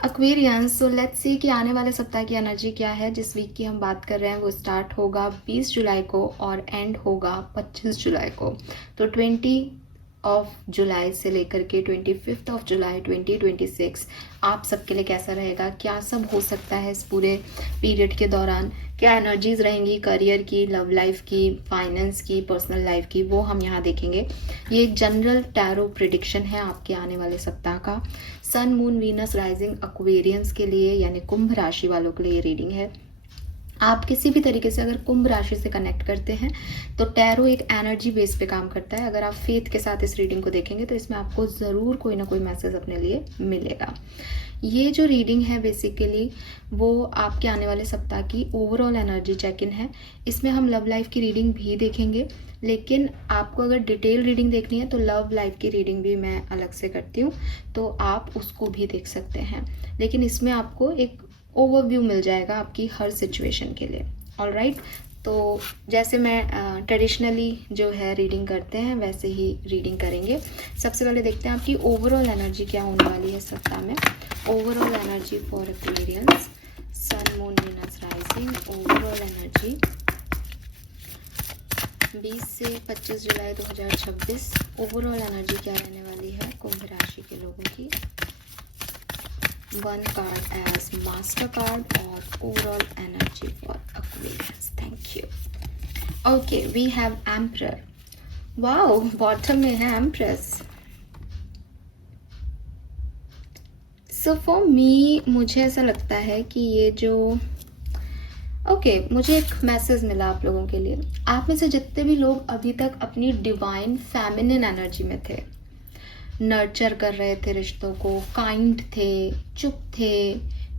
Aquarians, so let's see कि आने वाले सप्ताह की एनर्जी क्या है। जिस वीक की हम बात कर रहे हैं वो स्टार्ट होगा 20 जुलाई को और एंड होगा 25 जुलाई को। तो 20 से लेकर के 25 जुलाई 2026 आप सबके लिए कैसा रहेगा, क्या सब हो सकता है इस पूरे पीरियड के दौरान, क्या एनर्जीज रहेंगी करियर की, लव लाइफ की, फाइनेंस की, पर्सनल लाइफ की, वो हम यहाँ देखेंगे। ये एक जनरल टैरो प्रिडिक्शन है आपके आने वाले सप्ताह का। Sun moon Venus rising Aquarians के लिए यानी कुंभ राशि वालों के लिए ये रीडिंग है। आप किसी भी तरीके से अगर कुंभ राशि से कनेक्ट करते हैं तो टैरो एक एनर्जी बेस पे काम करता है। अगर आप फेथ के साथ इस रीडिंग को देखेंगे तो इसमें आपको ज़रूर कोई ना कोई मैसेज अपने लिए मिलेगा। ये जो रीडिंग है बेसिकली वो आपके आने वाले सप्ताह की ओवरऑल एनर्जी चेक इन है। इसमें हम लव लाइफ की रीडिंग भी देखेंगे, लेकिन आपको अगर डिटेल रीडिंग देखनी है तो लव लाइफ की रीडिंग भी मैं अलग से करती हूँ, तो आप उसको भी देख सकते हैं। लेकिन इसमें आपको एक ओवरव्यू मिल जाएगा आपकी हर सिचुएशन के लिए। ऑलराइट, तो जैसे मैं ट्रेडिशनली जो है रीडिंग करते हैं वैसे ही रीडिंग करेंगे। सबसे पहले देखते हैं आपकी ओवरऑल एनर्जी क्या होने वाली है सप्ताह में। Overall energy for Aquarians, sun moon Venus rising, overall energy 20 से 25 जुलाई 2026। ओवरऑल एनर्जी क्या रहने वाली है कुंभ राशि के लोगों की। One card as master card और overall energy for aquarians. Thank you. Okay, we have emperor. Wow, bottom में है एम्प्रेस। सो फॉर मी, मुझे ऐसा लगता है कि ये जो मुझे एक मैसेज मिला आप लोगों के लिए। आप में से जितने भी लोग अभी तक अपनी डिवाइन फेमिनिन एनर्जी में थे, नर्चर कर रहे थे रिश्तों को, काइंड थे, चुप थे,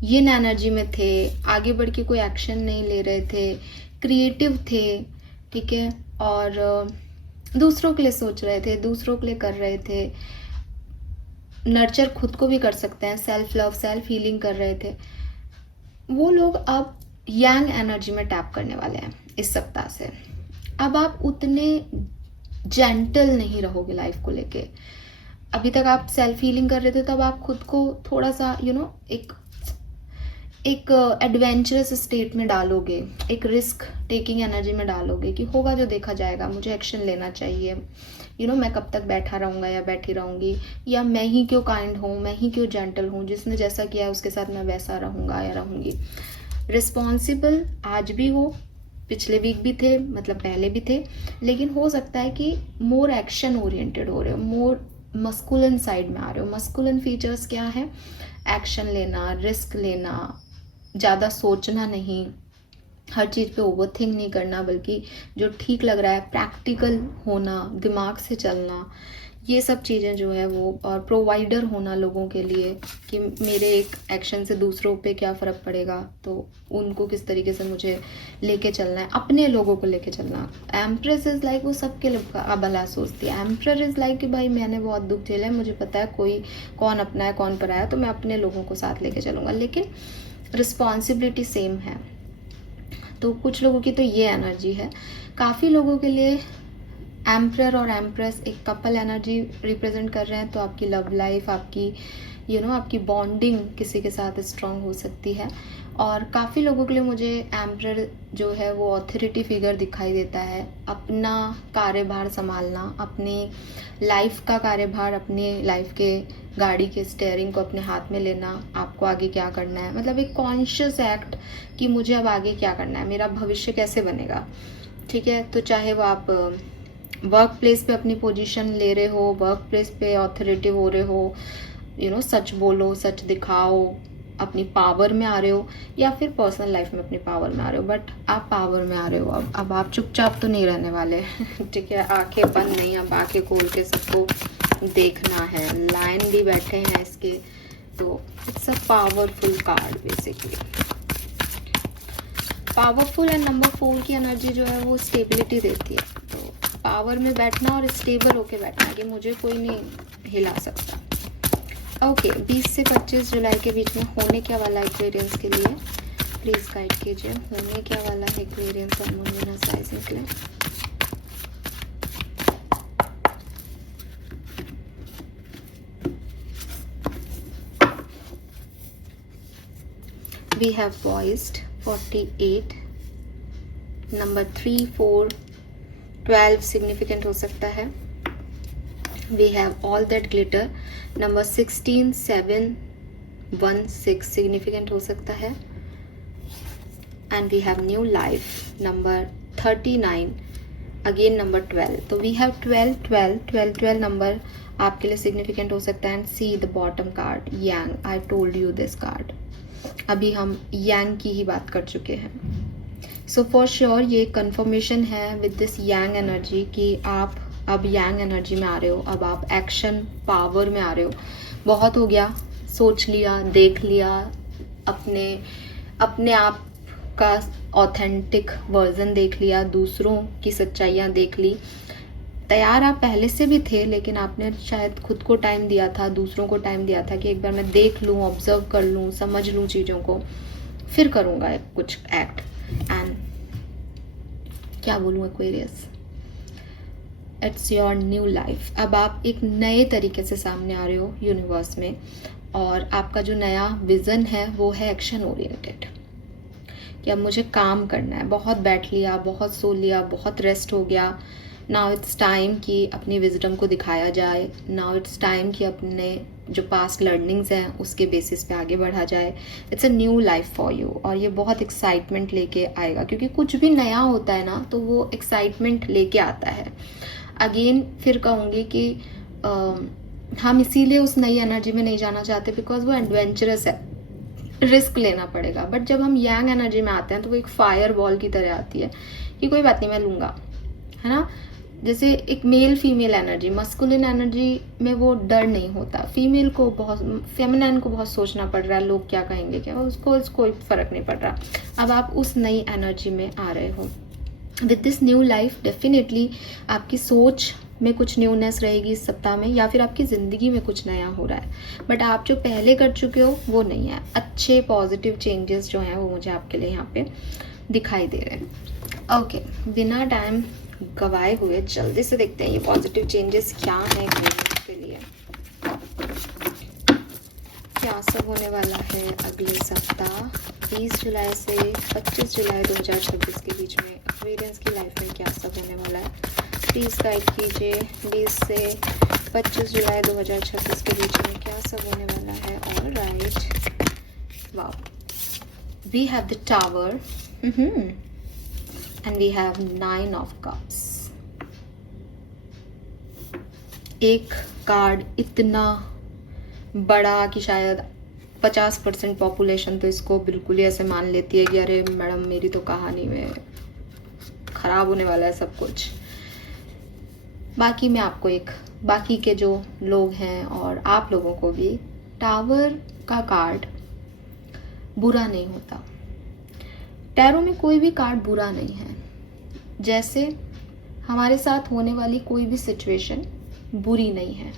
ये एनर्जी में थे, आगे बढ़ के कोई एक्शन नहीं ले रहे थे, क्रिएटिव थे, ठीक है, और दूसरों के लिए सोच रहे थे, दूसरों के लिए कर रहे थे, नर्चर खुद को भी कर सकते हैं, सेल्फ लव, सेल्फ हीलिंग कर रहे थे, वो लोग अब यांग एनर्जी में टैप करने वाले हैं इस सप्ताह से। अब आप उतने जेंटल नहीं रहोगे लाइफ को लेके। अभी तक आप सेल्फ हीलिंग कर रहे थे, तब आप खुद को थोड़ा सा एक एडवेंचरस स्टेट में डालोगे, एक रिस्क टेकिंग एनर्जी में डालोगे कि होगा जो देखा जाएगा, मुझे एक्शन लेना चाहिए, मैं कब तक बैठा रहूँगा या बैठी रहूँगी, या मैं ही क्यों काइंड हूँ, मैं ही क्यों जेंटल हूँ, जिसने जैसा किया है उसके साथ मैं वैसा रहूँगा या रहूँगी। रिस्पॉन्सिबल आज भी हो, पिछले वीक भी थे, मतलब पहले भी थे, लेकिन हो सकता है कि मोर एक्शन ओरिएंटेड हो रहे हो, मोर मस्कुलिन साइड में आ रहे हो। मस्कुलिन फीचर्स क्या है? एक्शन लेना, रिस्क लेना, ज़्यादा सोचना नहीं, हर चीज़ पे ओवर थिंक नहीं करना, बल्कि जो ठीक लग रहा है प्रैक्टिकल होना, दिमाग से चलना, ये सब चीज़ें जो है वो, और प्रोवाइडर होना लोगों के लिए कि मेरे एक एक्शन से दूसरों पे क्या फ़र्क पड़ेगा, तो उनको किस तरीके से मुझे लेके चलना है, अपने लोगों को लेके चलना। एम्प्रेस इज़ लाइक वो सबके लिए भला सोचती है। एम्प्रर इज़ लाइक कि भाई मैंने बहुत दुख झेला है, मुझे पता है कोई कौन अपना है कौन पराया, तो मैं अपने लोगों को साथ लेके चलूँगा, लेकिन रिस्पॉन्सिबिलिटी सेम है। तो कुछ लोगों की तो ये एनर्जी है। काफ़ी लोगों के लिए एम्प्रर और एम्प्रेस एक कपल एनर्जी रिप्रेजेंट कर रहे हैं, तो आपकी लव लाइफ, आपकी आपकी बॉन्डिंग किसी के साथ स्ट्रांग हो सकती है। और काफ़ी लोगों के लिए मुझे एम्प्रर जो है वो ऑथोरिटी फिगर दिखाई देता है। अपना कार्यभार संभालना, अपनी लाइफ का कार्यभार, अपनी लाइफ के गाड़ी के स्टीयरिंग को अपने हाथ में लेना, आपको आगे क्या करना है, मतलब एक कॉन्शियस एक्ट कि मुझे अब आगे क्या करना है, मेरा भविष्य कैसे बनेगा, ठीक है। तो चाहे वो आप वर्क प्लेस पे अपनी पोजीशन ले रहे हो, वर्क प्लेस पे ऑथोरिटी हो रहे हो, सच बोलो, सच दिखाओ, अपनी पावर में आ रहे हो, या फिर पर्सनल लाइफ में अपनी पावर में आ रहे हो, बट आप पावर में आ रहे हो। अब आप चुपचाप तो नहीं रहने वाले, ठीक है। आंखें बंद नहीं, अब आंखें खोल के सबको देखना है। लायन भी बैठे हैं इसके, तो it's a powerful card basically. Powerful and number 4 की एनर्जी जो है वो स्टेबिलिटी देती है। तो पावर में बैठना और स्टेबल होके बैठना कि मुझे कोई नहीं हिला सकता। ओके, 20 से 25 जुलाई के बीच में होने क्या वाला है एक्वेरियंस के लिए, प्लीज़ गाइड कीजिए। होने क्या वाला है एक्वेरियंस और मून वीनस राइजिंग के लिए। We have poised 48, number 3, 4, 12 significant हो सकता है. We have all that glitter, number 16, 7, 1, 6 significant हो सकता है. And we have new life, number 39, again number 12. तो वी हैव 12, 12, 12, 12 नंबर आपके लिए सिग्निफिकेंट हो सकता है. And see the bottom card, Yang. I told you this card. अभी हम यांग की ही बात कर चुके हैं. सो फॉर श्योर ये कंफर्मेशन है विद दिस यांग एनर्जी कि आप अब यांग एनर्जी में आ रहे हो. अब आप एक्शन पावर में आ रहे हो. बहुत हो गया, सोच लिया, देख लिया, अपने आप का ऑथेंटिक वर्जन देख लिया, दूसरों की सच्चाइयाँ देख ली. तैयार आप पहले से भी थे, लेकिन आपने शायद खुद को टाइम दिया था, दूसरों को टाइम दिया था कि एक बार मैं देख लूँ, ऑब्जर्व कर लूँ, समझ लूँ चीज़ों को, फिर करूँगा कुछ एक्ट. एंड क्या बोलूँ Aquarius, it's your new life. अब आप एक नए तरीके से सामने आ रहे हो यूनिवर्स में, और आपका जो नया विजन है वो है एक्शन ओरिएंटेड. कि अब मुझे काम करना है. बहुत बैठ लिया, बहुत सो लिया, बहुत रेस्ट हो गया. नाउ इट्स टाइम कि अपनी विजडम को दिखाया जाए. नाउ इट्स टाइम कि अपने जो पास्ट लर्निंग्स हैं उसके बेसिस पे आगे बढ़ा जाए. It's a new life for you. और ये बहुत एक्साइटमेंट लेके आएगा, क्योंकि कुछ भी नया होता है ना तो वो एक्साइटमेंट लेके आता है. अगेन फिर कहूँगी कि हम इसीलिए उस नई एनर्जी में नहीं जाना चाहते बिकॉज वो एडवेंचरस है, रिस्क लेना पड़ेगा. बट जब हम यांग एनर्जी में आते हैं तो वो एक फायर बॉल की तरह आती है कि कोई बात नहीं, मैं लूँगा, है ना. जैसे एक male female energy, masculine energy में वो डर नहीं होता. फीमेल को बहुत, फेमिनाइन को बहुत सोचना पड़ रहा है, लोग क्या कहेंगे, क्या, उसको कोई फर्क नहीं पड़ रहा. अब आप उस नई एनर्जी में आ रहे हो with this new life. Definitely आपकी सोच में कुछ न्यूनेस रहेगी इस सप्ताह में, या फिर आपकी ज़िंदगी में कुछ नया हो रहा है. बट आप जो पहले कर चुके हो वो नहीं है. अच्छे पॉजिटिव चेंजेस जो हैं वो मुझे आपके लिए यहाँ पे दिखाई दे रहे हैं. ओके, बिना टाइम गवाए हुए जल्दी से देखते हैं ये पॉजिटिव चेंजेस क्या हैं के लिए. क्या सब होने वाला है अगले सप्ताह 20 जुलाई से 25 जुलाई 2026 के बीच में एक्वेरियंस की लाइफ में क्या सब होने वाला है. प्लीज़ गाइड कीजिए. 20 से 25 जुलाई 2026 के बीच में क्या सब होने वाला है. All right, wow, we have the tower and we have 9 of cups. एक कार्ड इतना बड़ा कि शायद 50% पॉपुलेशन तो इसको बिल्कुल ही ऐसे मान लेती है कि अरे मैडम मेरी तो कहानी में खराब होने वाला है सब कुछ. बाकी मैं आपको बाकी के जो लोग हैं और आप लोगों को भी, टावर का कार्ड बुरा नहीं होता. टैरो में कोई भी कार्ड बुरा नहीं है. जैसे हमारे साथ होने वाली कोई भी सिचुएशन बुरी नहीं है.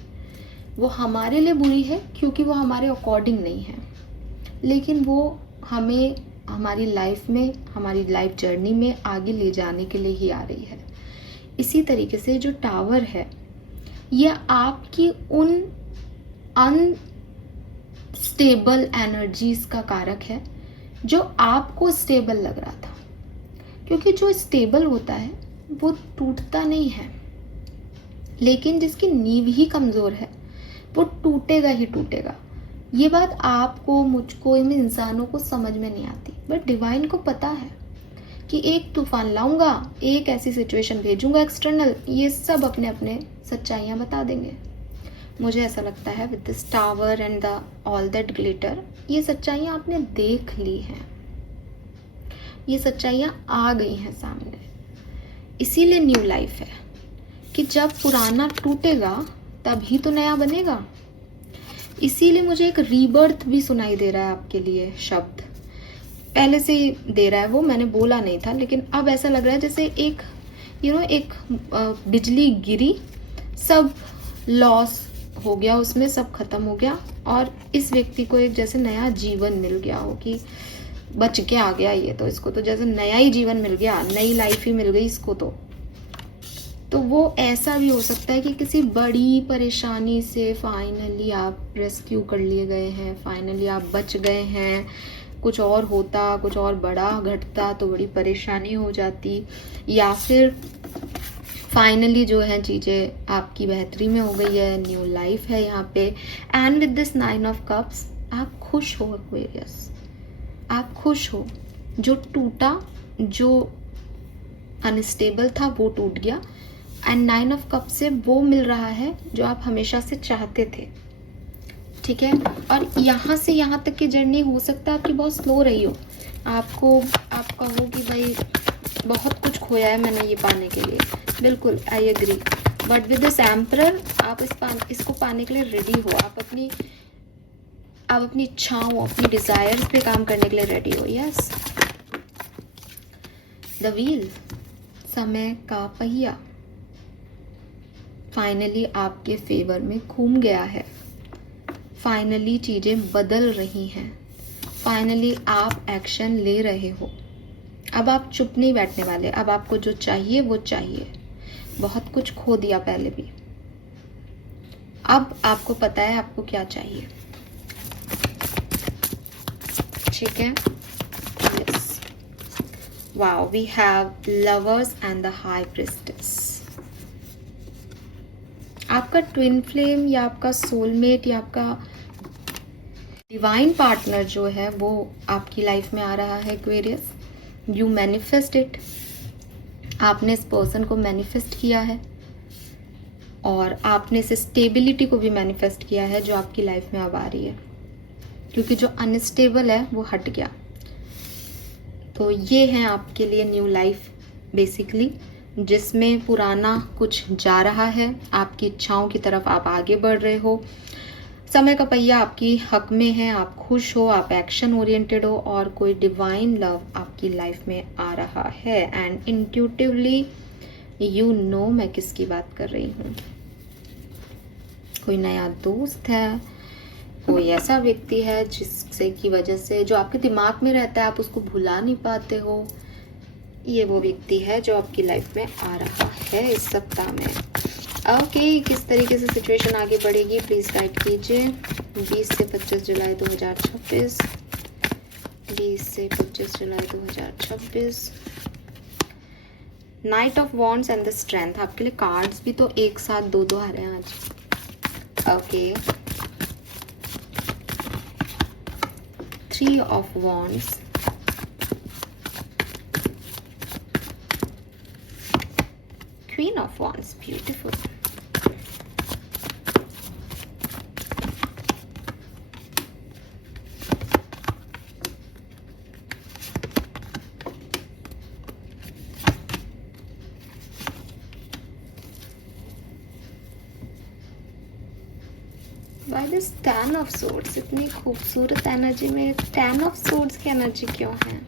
वो हमारे लिए बुरी है क्योंकि वो हमारे अकॉर्डिंग नहीं है, लेकिन वो हमें हमारी लाइफ में, हमारी लाइफ जर्नी में आगे ले जाने के लिए ही आ रही है. इसी तरीके से जो टावर है ये आपकी उन अनस्टेबल एनर्जीज का कारक है जो आपको स्टेबल लग रहा था. क्योंकि जो स्टेबल होता है वो टूटता नहीं है, लेकिन जिसकी नींव ही कमज़ोर है वो टूटेगा ही टूटेगा. ये बात आपको, मुझको, इन इंसानों को समझ में नहीं आती, बट डिवाइन को पता है कि एक तूफान लाऊंगा, एक ऐसी सिचुएशन भेजूंगा एक्सटर्नल, ये सब अपने अपने सच्चाइयाँ बता देंगे. मुझे ऐसा लगता है with this tower and the all that glitter, ये सच्चाइयाँ आपने देख ली हैं, ये सच्चाइयाँ आ गई हैं सामने. इसीलिए न्यू लाइफ है कि जब पुराना टूटेगा तभी तो नया बनेगा. इसीलिए मुझे एक रीबर्थ भी सुनाई दे रहा है आपके लिए. शब्द पहले से ही दे रहा है, वो मैंने बोला नहीं था, लेकिन अब ऐसा लग रहा है जैसे एक एक बिजली गिरी, सब लॉस हो गया, उसमें सब खत्म हो गया, और इस व्यक्ति को एक जैसे नया जीवन मिल गया हो कि बच के आ गया ये तो, इसको तो जैसे नया ही जीवन मिल गया, नई लाइफ ही मिल गई इसको तो वो ऐसा भी हो सकता है कि किसी बड़ी परेशानी से फाइनली आप रेस्क्यू कर लिए गए हैं, फाइनली आप बच गए हैं, कुछ और होता, कुछ और बड़ा घटता तो बड़ी परेशानी हो जाती, या फिर फाइनली जो है चीज़ें आपकी बेहतरी में हो गई है, न्यू लाइफ है यहाँ पे। And with this 9 of cups आप खुश हो एक्वेरियस, आप खुश हो। जो टूटा, जो अनस्टेबल था वो टूट गया, एंड 9 ऑफ कप से वो मिल रहा है जो आप हमेशा से चाहते थे। ठीक है, और यहाँ से यहाँ तक की जर्नी हो सकता है आपकी बहुत स्लो रही हो, आप कहो कि भाई बहुत कुछ खोया है मैंने ये पाने के लिए, बिल्कुल I agree, but with this emperor आप इसको पाने के लिए रेडी हो। आप अपनी इच्छाओं, अपनी डिजायर्स पे काम करने के लिए रेडी हो। यस, द व्हील, समय का पहिया फाइनली आपके फेवर में घूम गया है। फाइनली चीजें बदल रही हैं, फाइनली आप एक्शन ले रहे हो। अब आप चुप नहीं बैठने वाले, अब आपको जो चाहिए वो चाहिए। बहुत कुछ खो दिया पहले भी, अब आपको पता है आपको क्या चाहिए। ठीक है, yes, wow, we have lovers and the high priestess. आपका ट्विन फ्लेम या आपका सोलमेट या आपका डिवाइन पार्टनर जो है वो आपकी लाइफ में आ रहा है एक्वेरियस। यू मैनिफेस्ट इट, आपने इस पर्सन को मैनिफेस्ट किया है और आपने इस स्टेबिलिटी को भी मैनिफेस्ट किया है जो आपकी लाइफ में अब आ रही है, क्योंकि जो अनस्टेबल है वो हट गया। तो ये है आपके लिए न्यू लाइफ बेसिकली, जिसमें पुराना कुछ जा रहा है, आपकी इच्छाओं की तरफ आप आगे बढ़ रहे हो। समय का पहिया आपकी हक में है, आप खुश हो, आप एक्शन ओरिएंटेड हो और कोई डिवाइन लव आपकी लाइफ में आ रहा है। एंड इंट्यूटिवली यू नो मैं किसकी बात कर रही हूँ। कोई नया दोस्त है, कोई ऐसा व्यक्ति है जिससे की वजह से जो आपके दिमाग में रहता है आप उसको भुला नहीं पाते हो। ये वो व्यक्ति है जो आपकी लाइफ में आ रहा है इस सप्ताह में। ओके, किस तरीके से सिचुएशन आगे बढ़ेगी प्लीज गाइड कीजिए। 20 से 25 जुलाई 2026, 20 से 25 जुलाई 2026। Night of wands and the strength, आपके लिए कार्ड्स भी तो एक साथ दो आ रहे हैं आज। Okay, 3 of wands, Queen of Wands, beautiful. Why this 10 of Swords? इतनी खूबसूरत एनर्जी में 10 of Swords की एनर्जी क्यों है?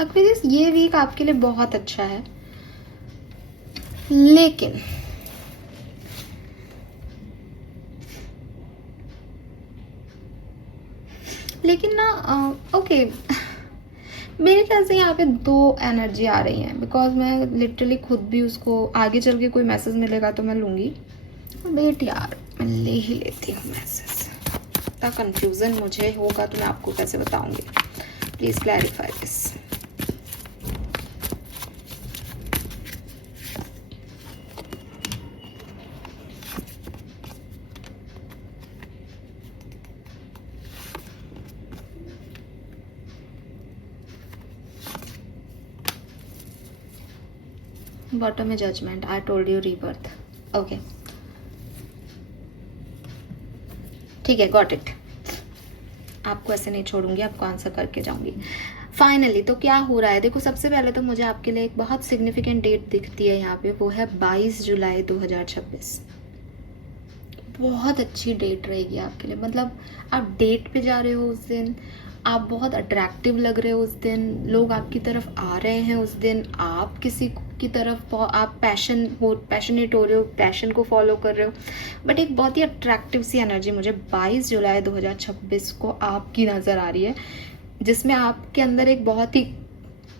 एक्वेरियस, ये वीक आपके लिए बहुत अच्छा है, लेकिन ना ओके, मेरे ख्याल से यहाँ पे 2 एनर्जी आ रही हैं, बिकॉज मैं लिटरली खुद भी उसको आगे चल के कोई मैसेज मिलेगा तो मैं लूँगी। वेट यार, मैं ले ही लेती हूँ मैसेज, इतना कंफ्यूजन मुझे होगा तो मैं आपको कैसे बताऊँगी। Please clarify this. बॉटम में judgement, I told you rebirth. Okay, ठीक है, गॉट इट। आपको ऐसे नहीं छोड़ूंगी, आपको आंसर करके जाऊंगी। फाइनली तो क्या हो रहा है, देखो सबसे पहले तो मुझे आपके लिए एक बहुत सिग्निफिकेंट डेट दिखती है यहाँ पे, वो है 22 जुलाई 2026। बहुत अच्छी डेट रहेगी आपके लिए, मतलब आप डेट पे जा रहे हो उस दिन, आप बहुत अट्रैक्टिव लग रहे हो उस दिन, लोग आपकी तरफ आ रहे हैं उस दिन, आप किसी की तरफ आप पैशनेट हो रहे हो, पैशन को फॉलो कर रहे हो, बट एक बहुत ही अट्रैक्टिव सी एनर्जी मुझे 22 जुलाई 2026 को आपकी नज़र आ रही है, जिसमें आपके अंदर एक बहुत ही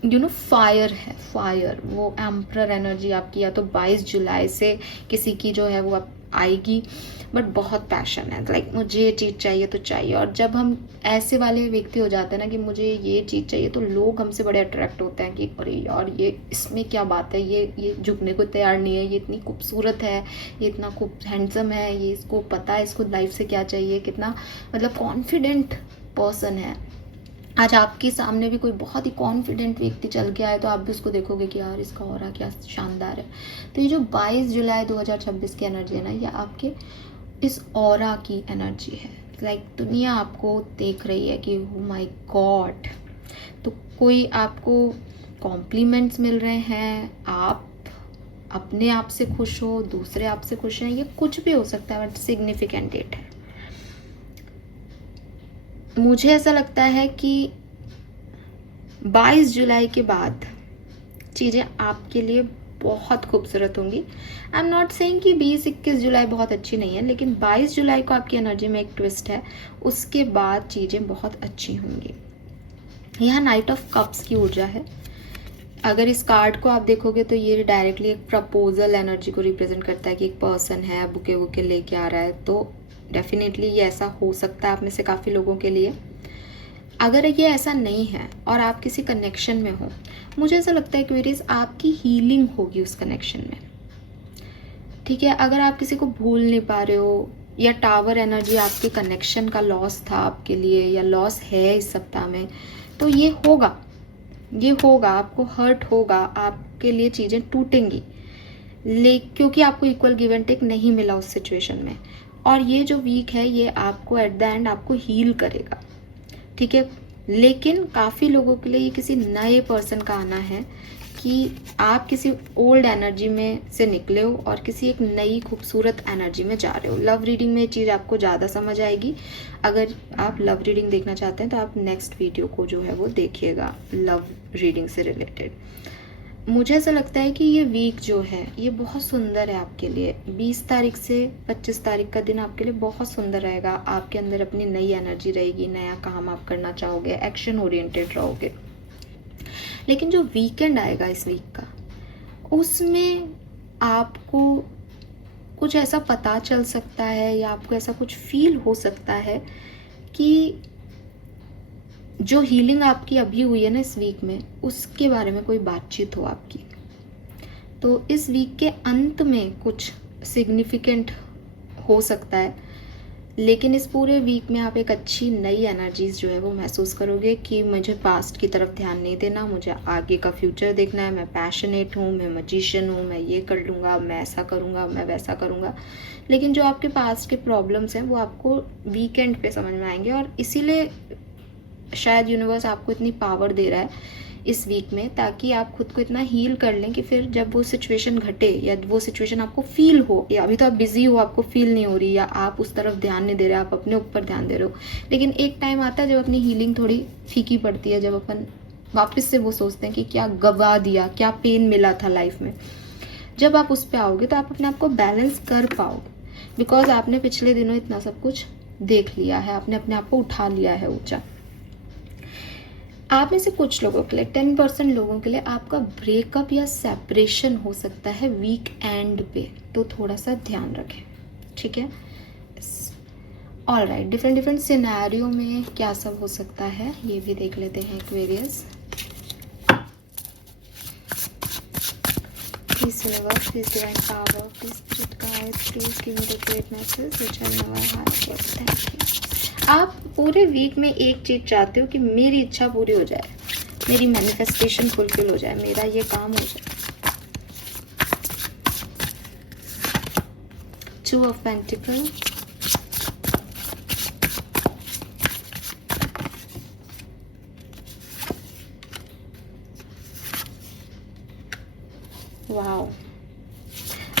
फायर है, फायर, वो एम्परर एनर्जी आपकी या तो 22 जुलाई से किसी की जो है वो आएगी, बट बहुत पैशन है, लाइक मुझे ये चीज़ चाहिए तो चाहिए। और जब हम ऐसे वाले व्यक्ति हो जाते हैं ना कि मुझे ये चीज़ चाहिए, तो लोग हमसे बड़े अट्रैक्ट होते हैं कि अरे यार ये इसमें क्या बात है, ये झुकने को तैयार नहीं है, ये इतनी खूबसूरत है, ये इतना खूब हैंडसम है, ये इसको पता है इसको लाइफ से क्या चाहिए, कितना मतलब कॉन्फिडेंट पर्सन है। आज आपके सामने भी कोई बहुत ही कॉन्फिडेंट व्यक्ति चल के आए तो आप भी उसको देखोगे कि यार इसका ऑरा क्या शानदार है। तो ये जो 22 जुलाई 2026 की एनर्जी है ना, ये आपके इस ऑरा की एनर्जी है, लाइक दुनिया आपको देख रही है कि ओ माय गॉड। तो कोई आपको कॉम्प्लीमेंट्स मिल रहे हैं, आप अपने आप से खुश हो, दूसरे आप से खुश हैं, ये कुछ भी हो सकता है, बट सिग्निफिकेंट डेट है। मुझे ऐसा लगता है कि 22 जुलाई के बाद चीज़ें आपके लिए बहुत खूबसूरत होंगी। आई एम नॉट सेइंग कि 20-21 जुलाई बहुत अच्छी नहीं है, लेकिन 22 जुलाई को आपकी एनर्जी में एक ट्विस्ट है, उसके बाद चीज़ें बहुत अच्छी होंगी। यहाँ नाइट ऑफ कप्स की ऊर्जा है। अगर इस कार्ड को आप देखोगे तो ये डायरेक्टली एक प्रपोजल एनर्जी को रिप्रेजेंट करता है कि एक पर्सन है, बुके वुके लेके आ रहा है, तो डेफिनेटली ये ऐसा हो सकता है आप में से काफ़ी लोगों के लिए। अगर ये ऐसा नहीं है और आप किसी कनेक्शन में हो, मुझे ऐसा लगता है एक्वेरियस आपकी हीलिंग होगी उस कनेक्शन में, ठीक है। अगर आप किसी को भूल नहीं पा रहे हो, या टावर एनर्जी आपके कनेक्शन का लॉस था आपके लिए या लॉस है इस सप्ताह में, तो ये होगा, आपको हर्ट होगा, आपके लिए चीज़ें टूटेंगी, क्योंकि आपको इक्वल गिव एंड टेक नहीं मिला उस सिचुएशन में। और ये जो वीक है ये आपको एट द एंड आपको हील करेगा, ठीक है। लेकिन काफ़ी लोगों के लिए ये किसी नए पर्सन का आना है कि आप किसी ओल्ड एनर्जी में से निकले हो और किसी एक नई खूबसूरत एनर्जी में जा रहे हो। लव रीडिंग में ये चीज़ आपको ज़्यादा समझ आएगी। अगर आप लव रीडिंग देखना चाहते हैं तो आप नेक्स्ट वीडियो को जो है वो देखिएगा लव रीडिंग से रिलेटेड। मुझे ऐसा लगता है कि ये वीक जो है ये बहुत सुंदर है आपके लिए। 20 तारीख से 25 तारीख का दिन आपके लिए बहुत सुंदर रहेगा। आपके अंदर अपनी नई एनर्जी रहेगी, नया काम आप करना चाहोगे, एक्शन ओरिएंटेड रहोगे। लेकिन जो वीकेंड आएगा इस वीक का, उसमें आपको कुछ ऐसा पता चल सकता है या आपको ऐसा कुछ फील हो सकता है कि जो हीलिंग आपकी अभी हुई है ना इस वीक में, उसके बारे में कोई बातचीत हो आपकी। तो इस वीक के अंत में कुछ सिग्निफिकेंट हो सकता है, लेकिन इस पूरे वीक में आप एक अच्छी नई एनर्जीज जो है वो महसूस करोगे कि मुझे पास्ट की तरफ ध्यान नहीं देना, मुझे आगे का फ्यूचर देखना है, मैं पैशनेट हूँ, मैं मजिशियन हूँ, मैं ये कर लूँगा, मैं ऐसा करूँगा, मैं वैसा करूँगा। लेकिन जो आपके पास्ट के प्रॉब्लम्स हैं वो आपको वीकेंड पे समझ में आएंगे, और इसीलिए शायद यूनिवर्स आपको इतनी पावर दे रहा है इस वीक में, ताकि आप खुद को इतना हील कर लें कि फिर जब वो सिचुएशन घटे या वो सिचुएशन आपको फील हो, या अभी तो आप बिजी हो, आपको फील नहीं हो रही, या आप उस तरफ ध्यान नहीं दे रहे, आप अपने ऊपर ध्यान दे रहे हो, लेकिन एक टाइम आता है जब अपनी हीलिंग थोड़ी फीकी पड़ती है, जब अपन वापस से वो सोचते हैं कि क्या गवा दिया, क्या पेन मिला था लाइफ में। जब आप उस पर आओगे तो आप अपने आप को बैलेंस कर पाओगे, बिकॉज आपने पिछले दिनों इतना सब कुछ देख लिया है, आपने अपने आप को उठा लिया है ऊंचा। आप में से कुछ लोगों के लिए, 10% लोगों के लिए आपका ब्रेकअप या सेपरेशन हो सकता है वीक एंड पे, तो थोड़ा सा ध्यान रखें, ठीक है। ऑलराइट, डिफरेंट सिनेरियो में क्या सब हो सकता है ये भी देख लेते हैं Aquarius. Please universe, please divine power, please spirit guides, please give me the great message which I never had yet. Thank you. आप पूरे वीक में एक चीज चाहते हो कि मेरी इच्छा पूरी हो जाए, मेरी मैनिफेस्टेशन फुलफिल हो जाए, मेरा ये काम हो जाए। 2 of Pentacles,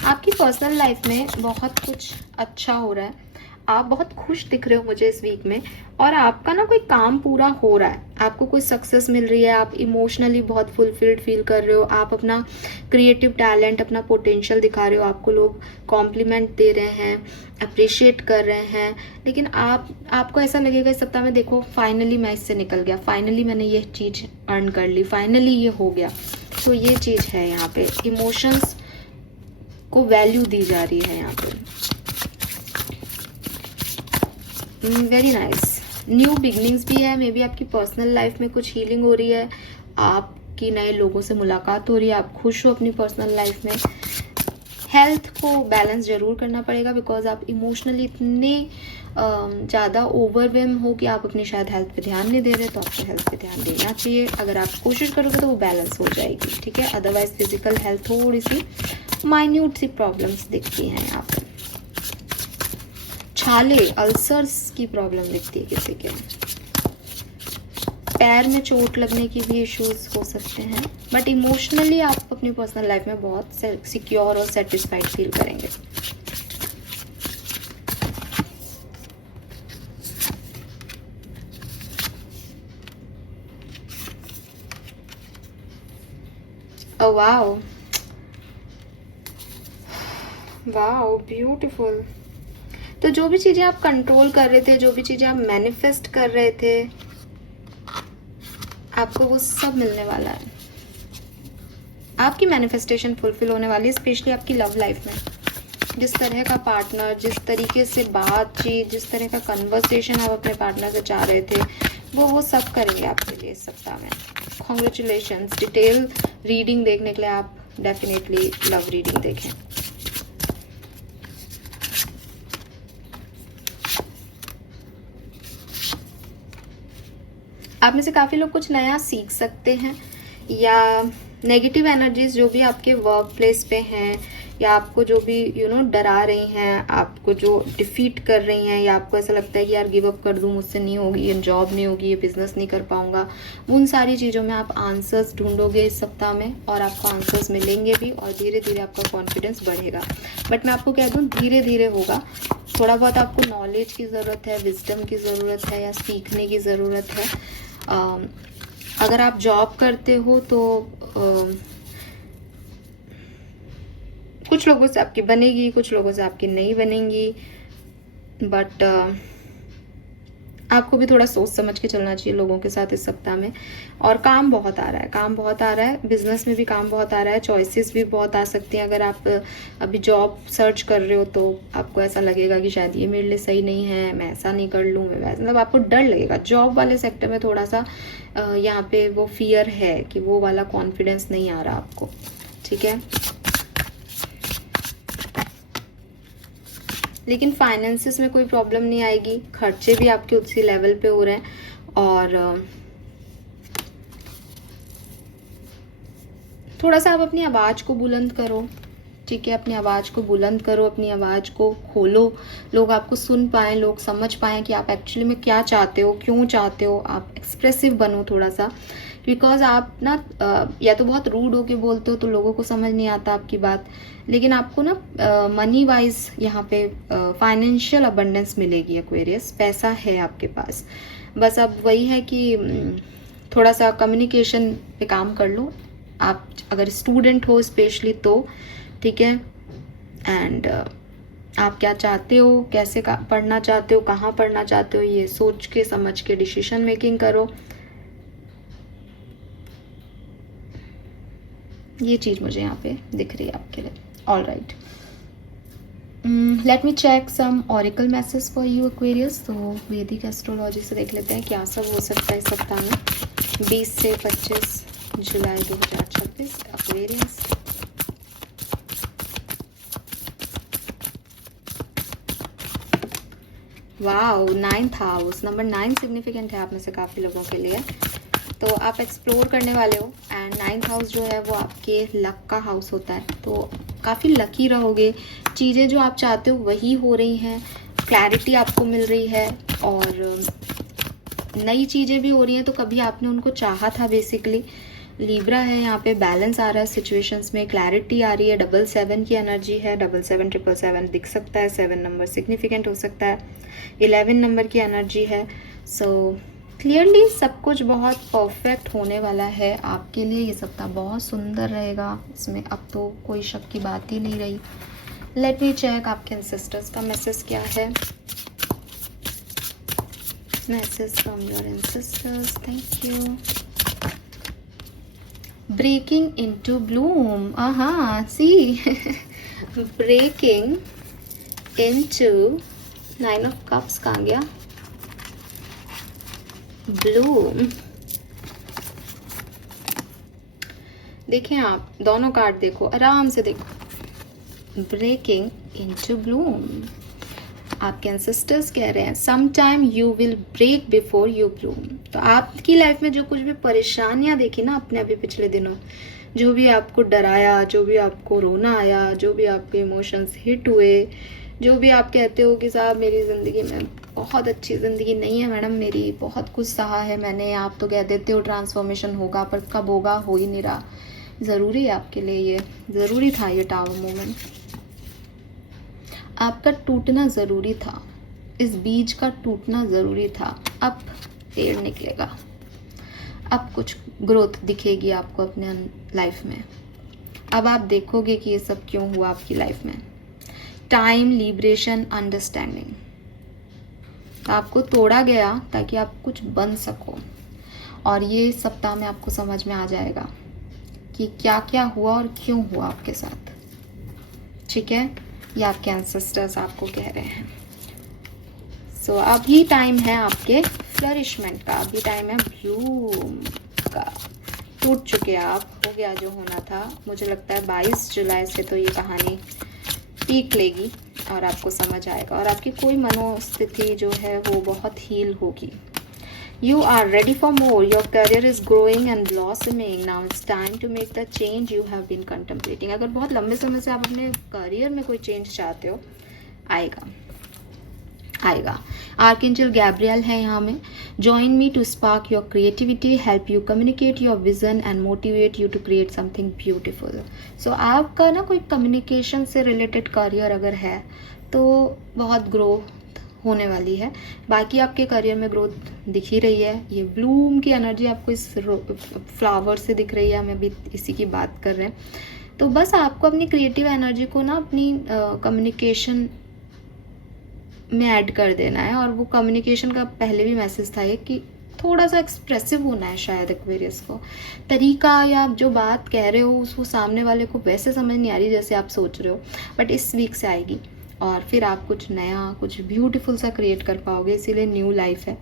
आपकी पर्सनल लाइफ में बहुत कुछ अच्छा हो रहा है, आप बहुत खुश दिख रहे हो मुझे इस वीक में, और आपका ना कोई काम पूरा हो रहा है, आपको कोई सक्सेस मिल रही है, आप इमोशनली बहुत फुलफिल्ड फील कर रहे हो, आप अपना क्रिएटिव टैलेंट, अपना पोटेंशियल दिखा रहे हो, आपको लोग कॉम्प्लीमेंट दे रहे हैं, अप्रिशिएट कर रहे हैं, लेकिन आपको ऐसा लगेगा इस सप्ताह में, देखो फाइनली मैं इससे निकल गया, फाइनली मैंने ये चीज़ अर्न कर ली, फाइनली ये हो गया। तो ये चीज़ है यहाँ पे, इमोशंस को वैल्यू दी जा रही है यहाँ पे। Very nice. न्यू बिगनिंग्स भी है, मे बी आपकी पर्सनल लाइफ में कुछ हीलिंग हो रही है, आपकी नए लोगों से मुलाकात हो रही है, आप खुश हो अपनी पर्सनल लाइफ में। हेल्थ को बैलेंस जरूर करना पड़ेगा, बिकॉज आप इमोशनली इतने ज़्यादा ओवरवेम हो कि आप अपनी शायद हेल्थ पे ध्यान नहीं दे रहे, तो आपको हेल्थ पे ध्यान देना चाहिए। अगर आप कोशिश करोगे तो वो बैलेंस हो जाएगी, ठीक है। अदरवाइज फिजिकल हेल्थ थोड़ी सी माइन्यूट सी प्रॉब्लम्स दिखती हैं यहाँ पे। छाले, अल्सर्स की प्रॉब्लम दिखती है किसी के, पैर में चोट लगने की भी इश्यूज हो सकते हैं, बट इमोशनली आप अपनी पर्सनल लाइफ में बहुत सिक्योर और सेटिस्फाइड फील करेंगे। Oh wow, wow beautiful. तो जो भी चीज़ें आप कंट्रोल कर रहे थे, जो भी चीज़ें आप मैनिफेस्ट कर रहे थे, आपको वो सब मिलने वाला है। आपकी मैनिफेस्टेशन फुलफिल होने वाली है, स्पेशली आपकी लव लाइफ में। जिस तरह का पार्टनर, जिस तरीके से बातचीत, जिस तरह का कन्वर्सेशन आप अपने पार्टनर से चाह रहे थे, वो सब करेंगे आपके लिए इस सप्ताह में। कॉन्ग्रेचुलेशंस। डिटेल रीडिंग देखने के लिए आप डेफिनेटली लव रीडिंग देखें। आप में से काफ़ी लोग कुछ नया सीख सकते हैं, या नेगेटिव एनर्जीज जो भी आपके वर्क प्लेस पे हैं, या आपको जो भी डरा रही हैं, आपको जो डिफीट कर रही हैं, या आपको ऐसा लगता है कि यार गिव अप कर दूं, मुझसे नहीं होगी, ये जॉब नहीं होगी, ये बिजनेस नहीं कर पाऊंगा, उन सारी चीज़ों में आप आंसर्स ढूंढोगे इस सप्ताह में, और आपको आंसर्स मिलेंगे भी, और धीरे धीरे आपका कॉन्फिडेंस बढ़ेगा। बट मैं आपको कह दूँ, धीरे धीरे होगा। थोड़ा बहुत आपको नॉलेज की ज़रूरत है, विजडम की ज़रूरत है, या सीखने की ज़रूरत है। अगर आप जॉब करते हो तो कुछ लोगों से आपकी बनेगी, कुछ लोगों से आपकी नहीं बनेंगी, बट आपको भी थोड़ा सोच समझ के चलना चाहिए लोगों के साथ इस सप्ताह में। और काम बहुत आ रहा है, काम बहुत आ रहा है, बिजनेस में भी काम बहुत आ रहा है, चॉइसेस भी बहुत आ सकती हैं। अगर आप अभी जॉब सर्च कर रहे हो तो आपको ऐसा लगेगा कि शायद ये मेरे लिए सही नहीं है, मैं ऐसा नहीं कर लूँ, मैं वैसा, मतलब आपको डर लगेगा। जॉब वाले सेक्टर में थोड़ा सा यहाँ पे वो फियर है कि वो वाला कॉन्फिडेंस नहीं आ रहा आपको, ठीक है। लेकिन फाइनेंसिस में कोई प्रॉब्लम नहीं आएगी, खर्चे भी आपके उसी लेवल पे हो रहे हैं, और थोड़ा सा आप अपनी आवाज़ को बुलंद करो, ठीक है। अपनी आवाज़ को बुलंद करो, अपनी आवाज़ को खोलो, लोग आपको सुन पाएँ, लोग समझ पाएँ कि आप एक्चुअली में क्या चाहते हो, क्यों चाहते हो। आप एक्सप्रेसिव बनो थोड़ा सा, बिकॉज आप ना या तो बहुत रूड होके बोलते हो तो लोगों को समझ नहीं आता आपकी बात, लेकिन आपको ना मनी वाइज यहाँ पे फाइनेंशियल अबंडेंस मिलेगी एक्वेरियस, पैसा है आपके पास। बस अब वही है कि थोड़ा सा कम्युनिकेशन पे काम कर लो। आप अगर स्टूडेंट हो स्पेशली तो ठीक है, एंड आप क्या चाहते हो, कैसे पढ़ना चाहते हो, कहाँ पढ़ना चाहते हो, ये सोच के समझ के डिसीजन मेकिंग करो। ये चीज़ मुझे यहाँ पे दिख रही है आपके लिए। All right, let me check some oracle message for you Aquarius. तो वैदिक एस्ट्रोलॉजी से देख लेते हैं क्या सब हो सकता है इस सप्ताह में 20 से 25 जुलाई 2026 Aquarius. Wow, 9th house, number 9 significant है आप में से काफ़ी लोगों के लिए। तो आप एक्सप्लोर करने वाले हो, एंड 9th हाउस जो है वो आपके लक का हाउस होता है, तो काफ़ी लकी रहोगे। चीज़ें जो आप चाहते हो वही हो रही हैं, क्लैरिटी आपको मिल रही है, और नई चीज़ें भी हो रही हैं। तो कभी आपने उनको चाहा था बेसिकली, लिब्रा है, यहाँ पे बैलेंस आ रहा है सिचुएशंस में, क्लैरिटी आ रही है, 777 की एनर्जी है, 77777 दिख सकता है, 7 नंबर सिग्निफिकेंट हो सकता है, 11 नंबर की एनर्जी है। सो क्लियरली सब कुछ बहुत परफेक्ट होने वाला है आपके लिए। ये सप्ताह बहुत सुंदर रहेगा, इसमें अब तो कोई शक की बात ही नहीं रही। लेट मी चेक आपके एंसेस्टर्स का मैसेज क्या है। Message from your ancestors, thank you. Breaking into bloom. See, breaking into 9 of cups कहाँ गया? Bloom. देखें आप दोनों कार्ड, देखो आराम से देखो। Breaking into bloom. आपके एंसेस्टर्स कह रहे हैं sometime you will break before you bloom. तो आपकी लाइफ में जो कुछ भी परेशानियां देखी ना अपने अभी पिछले दिनों, जो भी आपको डराया, जो भी आपको रोना आया, जो भी आपके इमोशंस हिट हुए, जो भी आप कहते हो कि साहब मेरी ज़िंदगी में बहुत अच्छी ज़िंदगी नहीं है मैडम, मेरी बहुत कुछ सहा है मैंने, आप तो कह देते हो ट्रांसफॉर्मेशन होगा, पर कब होगा, हो ही नहीं रहा। ज़रूरी है आपके लिए, ये ज़रूरी था, ये टावर मोमेंट आपका टूटना ज़रूरी था, इस बीज का टूटना ज़रूरी था। अब पेड़ निकलेगा, अब कुछ ग्रोथ दिखेगी आपको अपने लाइफ में। अब आप देखोगे कि ये सब क्यों हुआ आपकी लाइफ में। टाइम, लिबरेशन, अंडरस्टैंडिंग, आपको तोड़ा गया ताकि आप कुछ बन सको, और ये सप्ताह में आपको समझ में आ जाएगा कि क्या क्या हुआ और क्यों हुआ आपके साथ। ठीक है, ये आपके एंसेस्टर्स आपको कह रहे हैं। सो अभी टाइम है आपके फ्लरिशमेंट का, अभी टाइम है ब्लूम का। टूट चुके आप, हो गया जो होना था। मुझे लगता है 22 जुलाई से तो ये कहानी पीक लेगी और आपको समझ आएगा, और आपकी कोई मनोस्थिति जो है वो बहुत हील होगी। You are ready for more. Your career is growing and blossoming. Now it's time to make the change you have been contemplating. अगर बहुत लंबे समय से आप अपने करियर में कोई चेंज चाहते हो, आएगा आएगा। आर्कएंजल गैब्रियल है यहाँ में। Join me to spark your creativity, help you communicate your vision and motivate you to create something beautiful. So आपका ना कोई कम्युनिकेशन से रिलेटेड करियर अगर है तो बहुत ग्रो होने वाली है। बाकी आपके करियर में ग्रोथ दिख ही रही है। ये ब्लूम की एनर्जी आपको इस फ्लावर से दिख रही है, हम अभी इसी की बात कर रहे हैं। तो बस आपको अपनी क्रिएटिव एनर्जी को ना अपनी कम्युनिकेशन में ऐड कर देना है, और वो कम्युनिकेशन का पहले भी मैसेज था ये कि थोड़ा सा एक्सप्रेसिव होना है। शायद एक्वेरियस को तरीका या जो बात कह रहे हो उसको सामने वाले को वैसे समझ नहीं आ रही जैसे आप सोच रहे हो, बट इस वीक से आएगी और फिर आप कुछ नया, कुछ ब्यूटीफुल सा क्रिएट कर पाओगे। इसीलिए न्यू लाइफ है।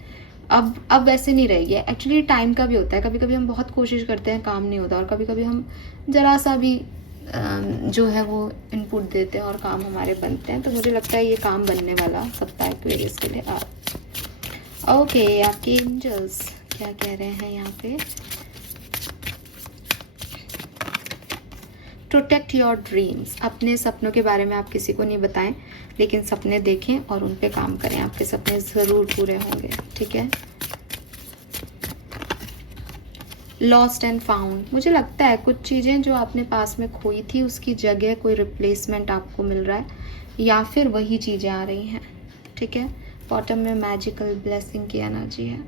अब वैसे नहीं रहेगी। एक्चुअली टाइम का भी होता है, कभी कभी हम बहुत कोशिश करते हैं, काम नहीं होता, और कभी कभी हम जरा सा भी जो है वो इनपुट देते हैं और काम हमारे बनते हैं। तो मुझे लगता है ये काम बनने वाला सप्ताह एक्वेरियस के लिए। ओके, आपके एंजल्स क्या कह रहे हैं यहाँ पे। Protect your dreams. अपने सपनों के बारे में आप किसी को नहीं बताएं, लेकिन सपने देखें और उन पे काम करें। आपके सपने ज़रूर पूरे होंगे। ठीक है। लॉस्ट एंड फाउंड, मुझे लगता है कुछ चीज़ें जो आपने पास में खोई थी उसकी जगह कोई रिप्लेसमेंट आपको मिल रहा है, या फिर वही चीज़ें आ रही हैं। ठीक है। बॉटम में मैजिकल ब्लेसिंग की एनर्जी है।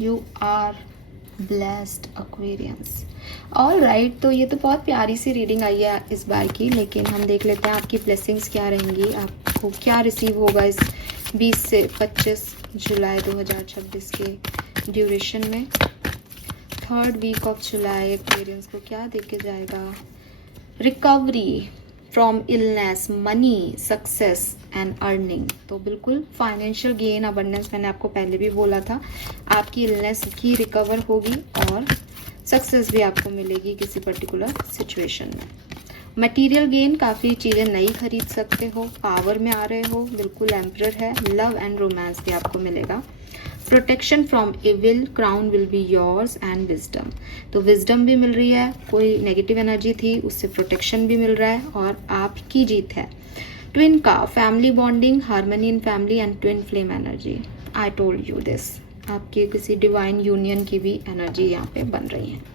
You are blessed Aquarians. All right, तो ये तो बहुत प्यारी सी रीडिंग आई है इस बार की, लेकिन हम देख लेते हैं आपकी ब्लेसिंग्स क्या रहेंगी, आपको क्या रिसीव होगा इस 20 से 25 जुलाई 2026 के ड्यूरेशन में। 3rd week of July Aquarians को क्या देके जाएगा। Recovery from illness, money, success and earning. तो बिल्कुल फाइनेंशियल गेन, अबंडेंस, मैंने आपको पहले भी बोला था। आपकी इलनेस की रिकवर होगी और सक्सेस भी आपको मिलेगी किसी पर्टिकुलर सिचुएशन में। मटेरियल गेन, काफ़ी चीज़ें नई खरीद सकते हो। पावर में आ रहे हो, बिल्कुल एम्परर है। लव एंड रोमांस भी आपको मिलेगा। Protection from evil, crown will be yours and wisdom. तो विजडम भी मिल रही है, कोई नेगेटिव एनर्जी थी उससे प्रोटेक्शन भी मिल रहा है और आपकी जीत है। ट्विन का family bonding, harmony in family and twin flame energy. I told you this, आपके किसी डिवाइन यूनियन की भी एनर्जी यहाँ पे बन रही है।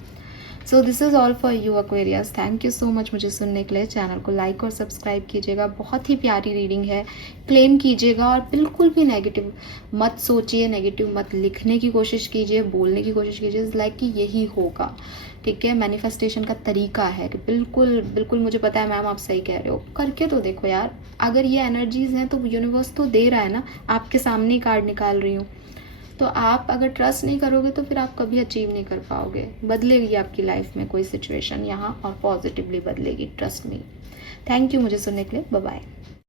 So this is all for you Aquarius. Thank you so much मुझे सुनने के लिए। चैनल को लाइक और सब्सक्राइब कीजिएगा। बहुत ही प्यारी रीडिंग है, क्लेम कीजिएगा और बिल्कुल भी नेगेटिव मत सोचिए, नेगेटिव मत लिखने की कोशिश कीजिए, बोलने की कोशिश कीजिए लाइक कि यही होगा। ठीक है, मैनिफेस्टेशन का तरीका है कि बिल्कुल बिल्कुल मुझे पता है मैम आप सही कह रहे हो, करके तो देखो यार। अगर ये एनर्जीज़ हैं तो यूनिवर्स तो दे रहा है ना, आपके सामने ही कार्ड निकाल रही हूँ। तो आप अगर ट्रस्ट नहीं करोगे तो फिर आप कभी अचीव नहीं कर पाओगे। बदलेगी आपकी लाइफ में कोई सिचुएशन यहाँ और पॉजिटिवली बदलेगी, ट्रस्ट मी। थैंक यू मुझे सुनने के लिए। Bye bye.